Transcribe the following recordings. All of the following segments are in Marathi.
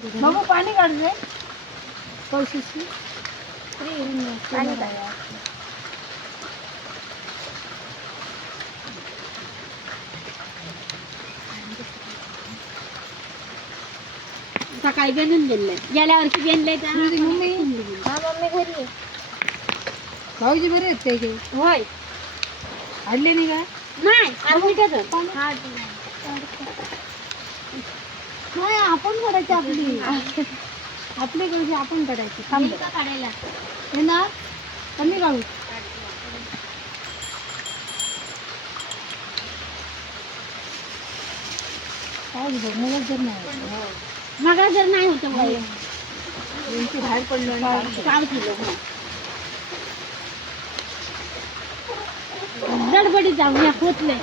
बघू पाणी काढले कौशिशी पाणी काढा सकाळी बेनून गेले गेल्या वर्षी बेनले मम्मी हा मम्मी घरी भाऊजी बरे आहेत ते होय काढले नाही का नाही नाही आपण काढायची आपली आपली कशी आपण काढायची थांब काढायला येणार कमी काढू काय मला जर नाही मगा जर नाही होतं बाहेर पडलं काम केलं गडबडीत जाऊया खोचले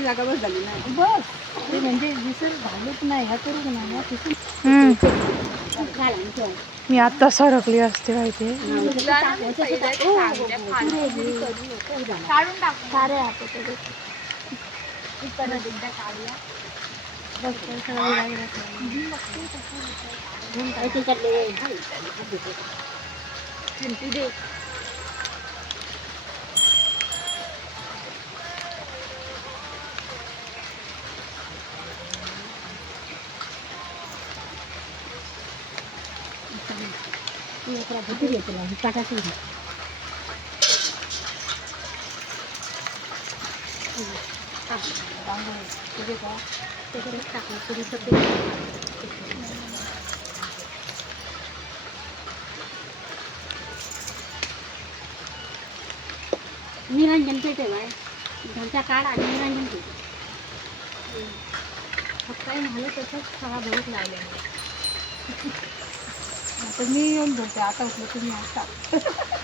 जागा बस झाली नाही बस ते म्हणजे विसर झालेच नाही ह्या करू नाही मी आता सरकली असते माहिती निरंजन पेटे बाय घरच्या काढ आणि निरंजन पेटे सकाळी झालं तसंच सगळा भरत लागले आता मी येऊन बोलते आता उठलं तुम्ही आता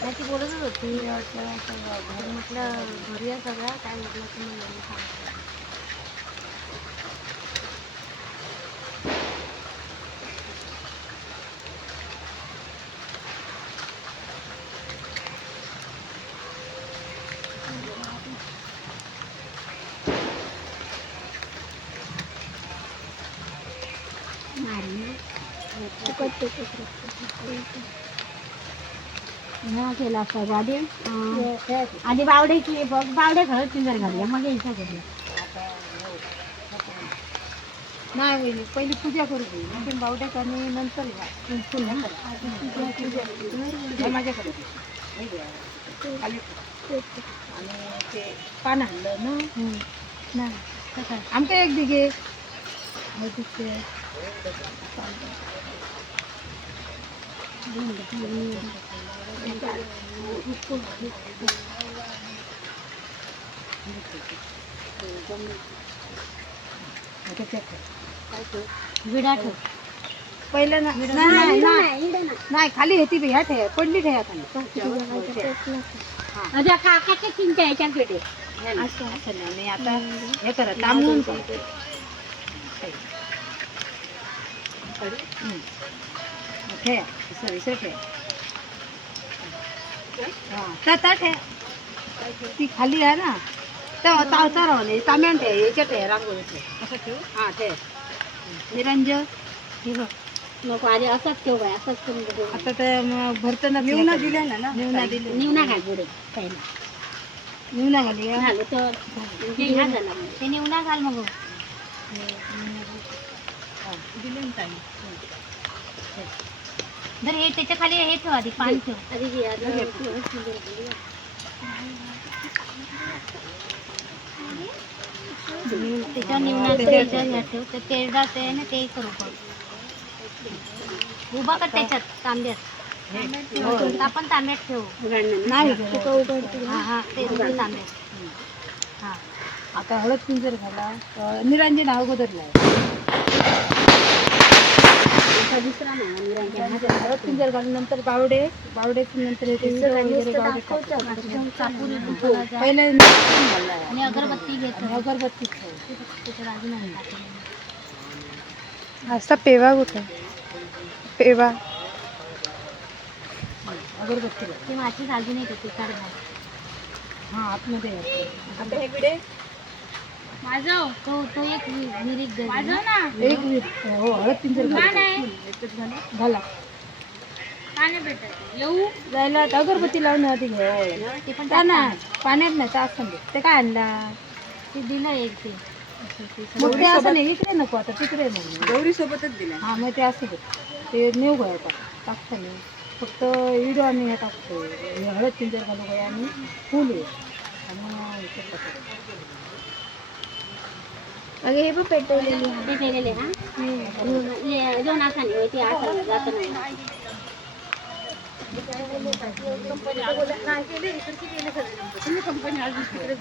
ती बोलतच होती घर म्हटलं घरी आहे सगळं काय म्हटलं तुम्ही सांगतो केला असता आधी आधी बावड्याची बघ बावड्या खरंच चिंजर घालूया मग यायचा घरी नाही वहिनी पहिली पूजा करू दे आपण बावड्यात आणि नंतर माझ्याकडे खाली आणि ते पान आणलं ना नाही आमच्या एक दिघे विडा ठेव पहिलं नाही खाली होती ह्या ठेया पडली ठेया खाली अजा काकाच्या चिंता याच्या पेटे असं नाही आता हे करा तांबून ठेया सर ठेया ती खाली आहे ना तर तांब्यान ठेव याच्या ठेव रांगोळी ठेव असं ठेव हां ठेव निरंजन हे बघ नको आधी असंच ठेव बाय असंच करून बघू. आता तर भरताना निवना दिल्या ना निवना घाल पुढे पहिला निवना घाली घालू तर म्हणजे ह्या झाला ते निवना घाल मग जर हे त्याच्या खाली हे ठेव आधी पान ठेव त्याच्या निवना ठेव ते तेरडा ते ना ते करू बघ उभा कर त्याच्यात तांब्यात आपण तांब्यात ठेवू नाही हा हा ते तांब्यात हा आता हळद पिंजर घाला निरंजन अगोदरला दुसरा नाही निरंजन हळद पिंजर घालून नंतर बावड्याची नंतर पहिले आणि अगरबत्ती घेतो अगरबत्ती त्याच्यात अजून आहे असा पेवा कुठे पेवा अगरबत्ती ती माती अजून एक होती काढ हा आतमध्ये आहे. आता हे विडे माझं तो एक विहिरीत माझं ना एक हो हळद पिंजर घाला पाणी भेटत येऊ जायला आता अगरबत्ती लावून आधी घ्या ते पण ना पाण्यात नाही तास ते काय आणला ते दिलं एक ते मग ते असं नाही इकडे नको आता तिकडे नाही गौरी सोबतच दिला. हा मग ते असं दे ते नेऊ गया का टाकता नाही फक्त इडो आम्ही हे टाकतो हे हळद पिंजर घालू गया आणि फुल आहे आणि हे टाकतो. अगे हे पण पेटवलेली पेटलेले हा दोन आसानी होती आसा जात नाही कंपनी अजून तिकडे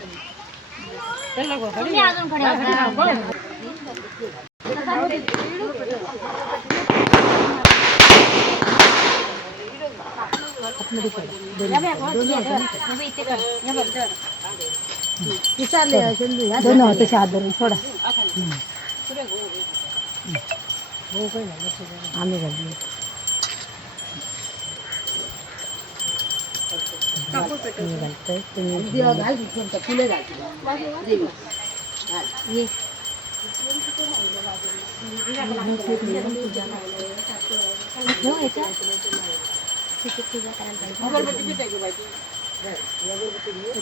तुम्ही अजून कडे दोन तसे हात धरून सोडा आम्ही घालू घालतोय तुम्ही घाल फुले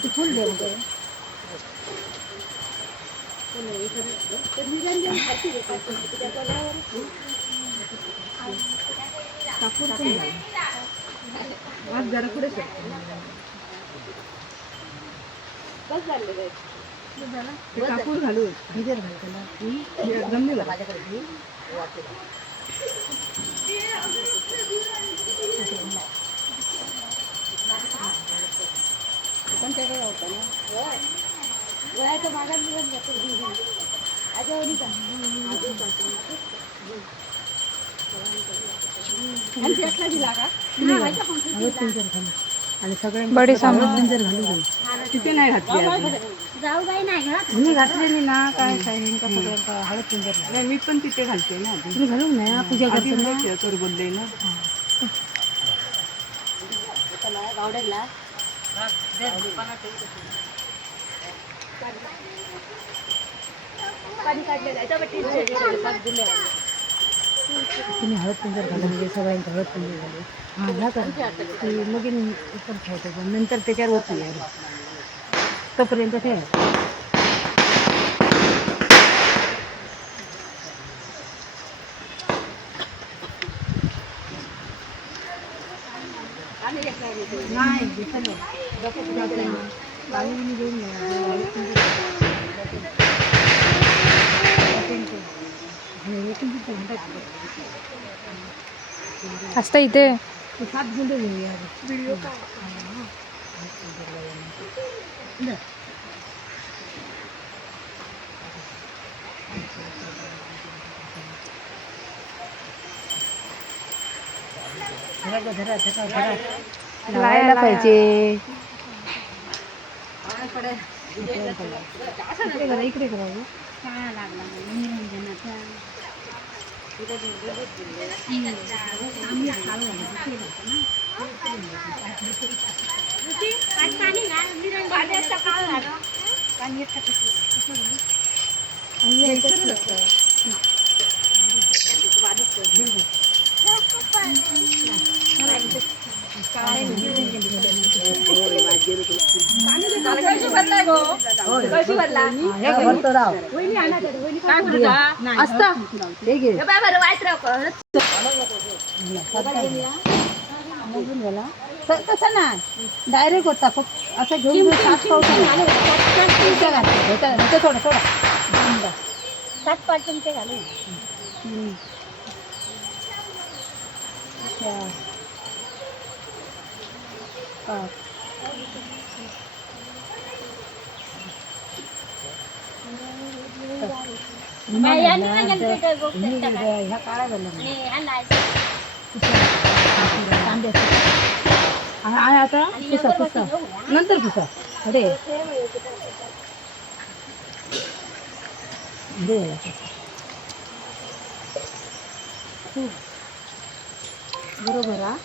फुल दे आज जरा पुढे कापूर घालू जमले माझ्याकडे कोणत्याकडे होता ना गळ्याच्या भागात निघत जातो आजवणी का आणि सगळे बडी सामान पिंजर घालू तिथे नाही घातली जाऊ बाई नाही घरात मी घातलेली ना काय सगळ्यांका हळद पिंजर नाही मी पण तिथे घालते ना तुम्ही घालू ना पूजा करते ना कर बोलले ना गावड्याला पाणी काढलेलं आहे तुम्ही हळद पिंजर घालून म्हणजे सगळ्यांचं हळद पिंजर घालू हां घ्या कर मग पण ठेवतो पण नंतर त्याच्यावर होती तोपर्यंत ठेव नाही असता इथे सात गुंडे व्हिडिओ लावायला पाहिजे इकडे करावं काय लागला निरंजनाचा तसं ना डायरेक्ट होता फक्त असं घेऊन थोडं थोडं 7 चमचे घालू ह्या काळा आणि आता पुसा पुसा नंतर पुसा अरे बरोबर हा